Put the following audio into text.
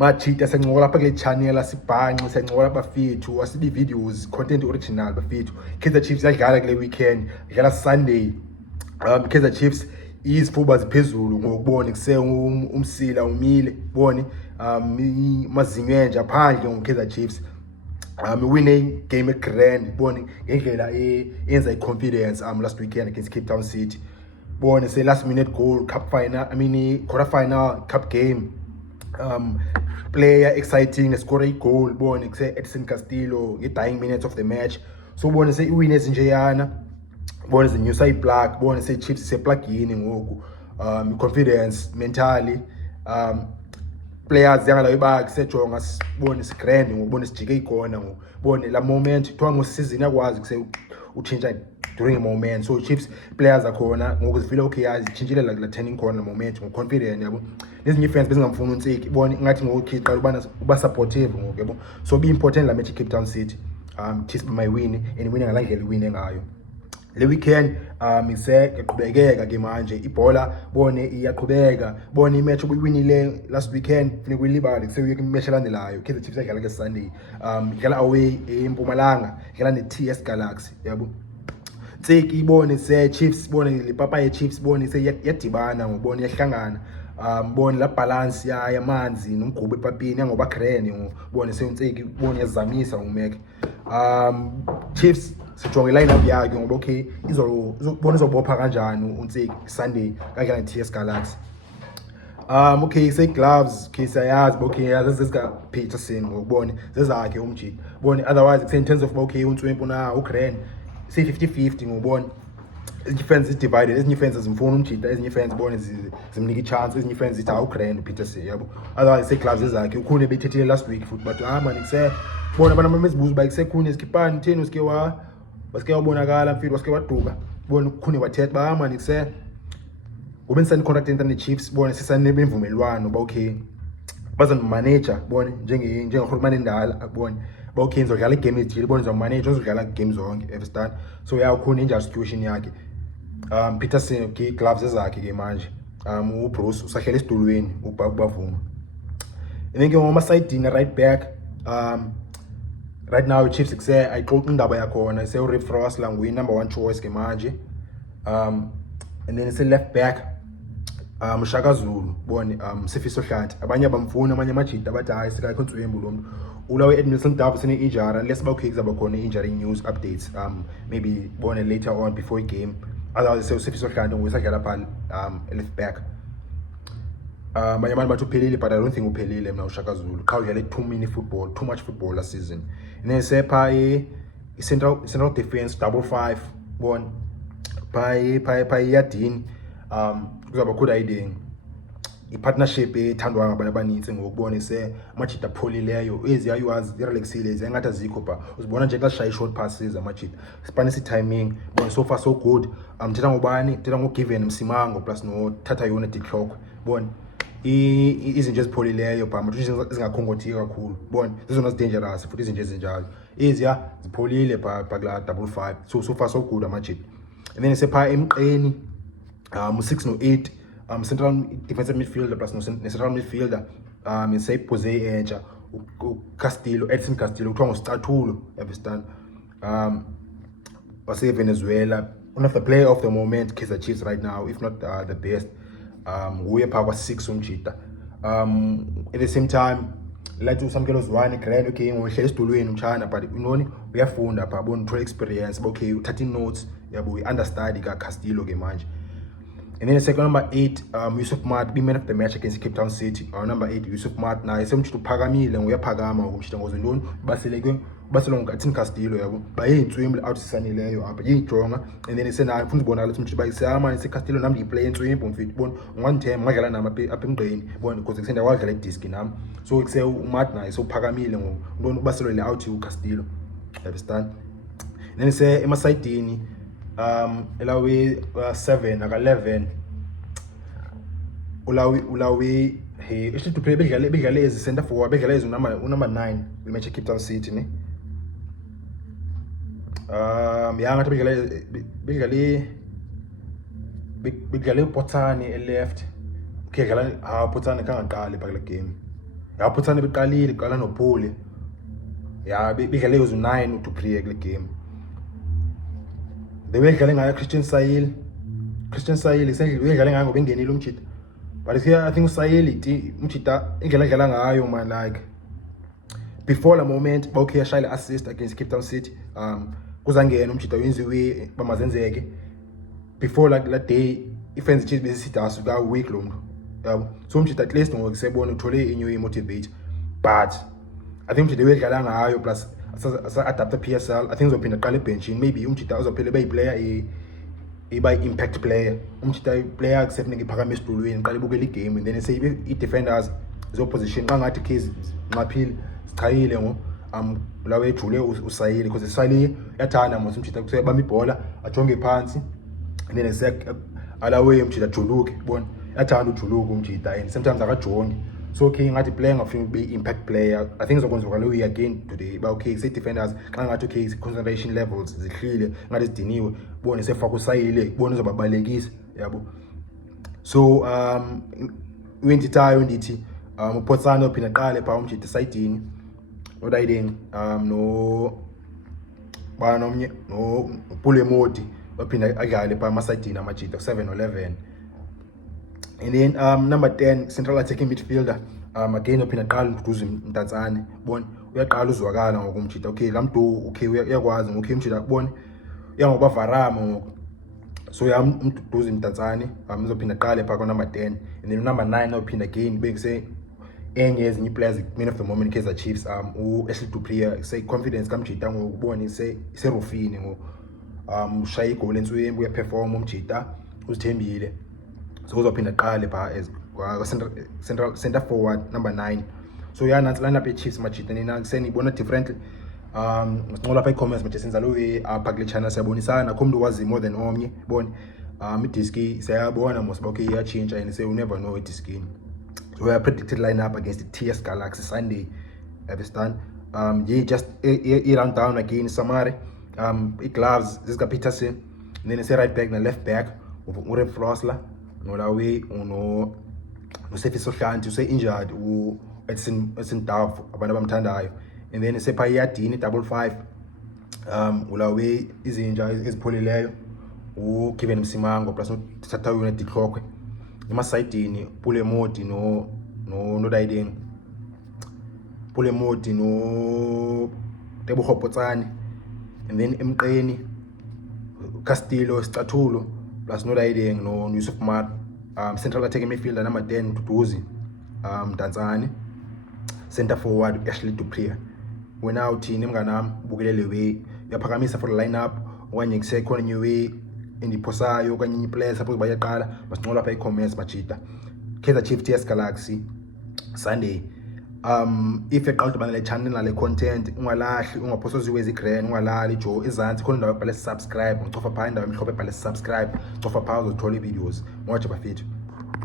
machita sencokola lapha kule channel asibhanqe sencokola bafethu asibi videos content original bafethu. Kaizer Chiefs yadlala kule weekend, idlala Sunday. Kaizer Chiefs izifuba ziphezulu ngokubona kuse umsila umile bone mazinyo enje phandle ngoKaizer Chiefs. Winning game grand bone ngendlela yenza iconfidence last weekend against Cape Town City. Bone say last minute goal, cup final, quarter final cup game. Player exciting, score a goal, bone say Edson Castillo, dying minutes of the match. So bone say winners njeyana. Bone is the new side black, bone say Chiefs say plug in ngoku. Confidence mentally. Players yangala iba kusejonga sibone sigrand ngobona sijike ikhona ngobone la moment kuthiwa ngosizini yakwazi kuse utshintsha during a moment. So Chiefs players akhona ngoku zifile okay yazitshintshile la turning corner moment ngoconfident yabo. Nezinye fans bezingamfuna uNtsiki ibone ngathi ngokukhiqa ubana uba supportive ngoku yabo. So be important la match Cape Town City. Chiefs may win and winning ngalendlela iwine ngayo. Le weekend isaqhubekeka ke manje ibhola bone iyaqhubeka bone imatch obuyiwinile last weekend funeka uyilibale kuseyike imatch elandelayo. Kaizer Chiefs idlala ke Sunday idlala away eMpumalanga idlala neTS Galaxy yabo. Tseki ibone se Chiefs bone lipapa ye Chiefs bone se yadibana ngobone yahlangana bone la balance yamanzi nomgubo epapini ngoba green ngobone se uNtseki bone yazamisa ngumeke. Chiefs sijonge lineup yakhe ngoba okay izobona izobopha kanjani uNtseki Sunday kanjani TS Galaxy. Okay say gloves okay siyazi okay yazizika Peterson ngokubona zezakhe umjiki bone otherwise in terms of okay uNtswempu na uGrand say 50-50 ngobona. Ezinye fans is divided, ezinye fans zimfuna umjita, ezinye fans bone zimnika chance, ezinye fans zithi uGrand Peterson yabo. Otherwise say gloves zakhe ukhune bethethile last week futhi but man ikuse bona abantu bezibuza ba ikusekhune iskipani theni usike wasike wabonakala mfethu wasike waduka bona ukukhune wathetha ba man ikuse ube nisani contract ne Chiefs bone sisanebe imvumelwano ba okay bazon manager bone njengehulumani endala bone ba okay ngizodlala igame ethile bone uzomanager uzodlala game zonke everstand. So ukhune injury situation yakhe. Peterson okay gloves zakhe ke manje uBruce usahlela esidulweni ubavuma. And then ke ngoma side in right back right now Chiefs ikuse ayixoxa indaba yakhona se uRip Frost la nguyi number 1 choice ke manje. And then it's a left back Shaka Zulu bone Sifiso Hlanti abanye abamfuna amanye amajita abathi hayi sikakho Ntswembu lo muntu ulawe Edson Davis ne injury unless ba okay kuzaba khona injury news updates maybe bone later on before game. Otherwise so Sifiso Hlanti ngoyisadlala pha left back. Manye abantu bathi uphelile but I don't think uphelile mina uShaka Zulu qha udlala too much football last season. And then sepha central defense 5-5 bone by Yadin kuzaba good idea ipartnership ethandwa ngabantu abaninzi ngokubona se amajita pholileyo eziyayiwazi irelaxile engathi azikho ba uzibona nje xa shaya short passes amajita Spanish timing bona so far so good. Mthetha ngobani mthetha ngoGiven Msimango plus no Thatha yona Diclock bona izinto ezipholileyo ba manje zingakhongothi kakhulu bona zizona dangerous futhi izinto ezinjalo eziya zipholile ba kula 5-5 so far so good amajita. And then sepha emqeni 6 no 8 central defensive midfielder plus no central midfielder say Pose entsha Castillo Edson Castillo kuthiwa ngosicathulo everstand wase Venezuela one of the player of the moment Kaizer Chiefs right now if not the best nguye pha kwa 6 umjita. At the same time like usamkelo zwane grand okay ngohlela esidulweni umchana but unoni uyafunda pha bona pro experience okay uthatha notes yabo uunderstudy ka Castillo ke manje. And then the second number 8 Yusuf Mat be man of the match against Cape Town City. Number 8 Yusuf Mat na esemthi uphakamile nguyaphakama ngokumshita ngozindoni baselonga Edson Castillo yabo bayintswimbi out sisanileyo apha yijonga. And then isena ufuna ubona ukuthi umthi bayisama ise Castillo nami play intswimbi mfethu bona ungandithemba ngadlala nami apha emgqeni bona because kusenda wadlala idisk nami so kuse uMat na isophakamile ngondoni baselole out uCastillo understand. And then ise emasidini elawe 7 aka 11 ulawe hey actually to play bedlala ezi center forward bedlala ezi number 9 we match Cape Town City ne yanga bedlala uPotsane left okay dlala uPotsane kangaqali pha kule game yaphuthana beqalile qala nophule ya bedlale uzu9 to Preez kule game. The way dlale ngayo Christian Sayil isendle uyedlale ngayo ngoba engenile umjita. But I think Sayil umjita indlela edlala ngayo man, like before the moment okay ashayile assist against Cape Town City, kuzangena umjita wenziwe bamazenzeke. Before like that day ifenze Chiefs besithi asuka week lo muntu yabo, so umjita at least ngokusebona uthole inyo motivate. But I think umjita wedlala ngayo plus asa adapt PSL, I think uzophinda aqala ebenchini. Maybe umjita uzophela be player by impact player, umjita player kusefuneka iphakame esitulweni qala ibukela igame, and then say i-defenders zo-position ngangathi case nqaphile sichayile ngo lawe ejule usayile because isayile yathanda mos umjita kusebamba ibhola ajonge phansi, and then alawe umjita juluke bona yathanda ujuluke umjita, and sometimes akajongi. So okay ngathi player ngafuna be impact player. I think izokwenziwa lo again today, but okay say defenders xa ngathi okay concentration levels zihlile ngathi sidiniwe bone sefaka usayile bone uzobabalekisa yabo. So wentitayo ndithi uPotsana ophinda qale pha umjita sayidini odayideni no bana omnye no Pulemoti ophinda adlale pha amasayidini amajita 7 or 11. And then number 10 central attacking midfielder again ophinda qala uDuze Mtatsane bona uyaqala uzwakala ngokumjita. Okay lamdu okay uyakwazi ngokhe umjita kubona yangoba Varama, so uDuze Mtatsane uzophinda qale pha number 10. And then number 9 ophinda again bekuse enye ezinye players man of the moment Kaizer Chiefs Preez say confidence kamjita ngokubona iserufini ngo ushaya igoli enswembu uyaperform umjita uzithembile. So uzophinda qale pha as center forward number 9. So nansi lineup ye-Chiefs majita nina senibona differently. Sincola lapha i-comments manje senza lo apha kule channel siyabonisana, akho umuntu wazi more than omnye bona. Idiski siyabona mos okay iyatshintsha, and say you never know idiskini. So we are predicted lineup against the TS Galaxy Sunday. Understand? Just a round down again Samari. Gloves Ziska Peterson, and then say right back and left back Ure Flosla no lawe uno Sefi Sohlanti say injured Edson Dove abantu abamthandayo, and then sepha iyadini 55 ulawe izinja eziphulileyo uKevin Msimango plus uthatha yona dihlokwe emasayidini Pulemoti no Dayideng Pulemoti no Tebohopotsane, and then emqeni Castillo Scathulo plus no Dayideng no Yusuf Mar. Central attacking midfielder number 10 Duduzi Mtatsane, center forward Ashley Preez. Wena uthini mnganami bukelele we uyaphakamisa for the lineup okanye kusekhona nye way endiphosayo okanye nye players suppose bayaqala masincola lapha i-comments majita. Kaizer Chiefs TS Galaxy Sunday. If eqala ubana le channel nale content ungalahli ungaphosoziwe izigrand ungalali jo izansi khona ndawo bhala subscribe, ucofa pha indawo emhlophe bhala subscribe, cofa pha uzothola i-videos moja bafethu.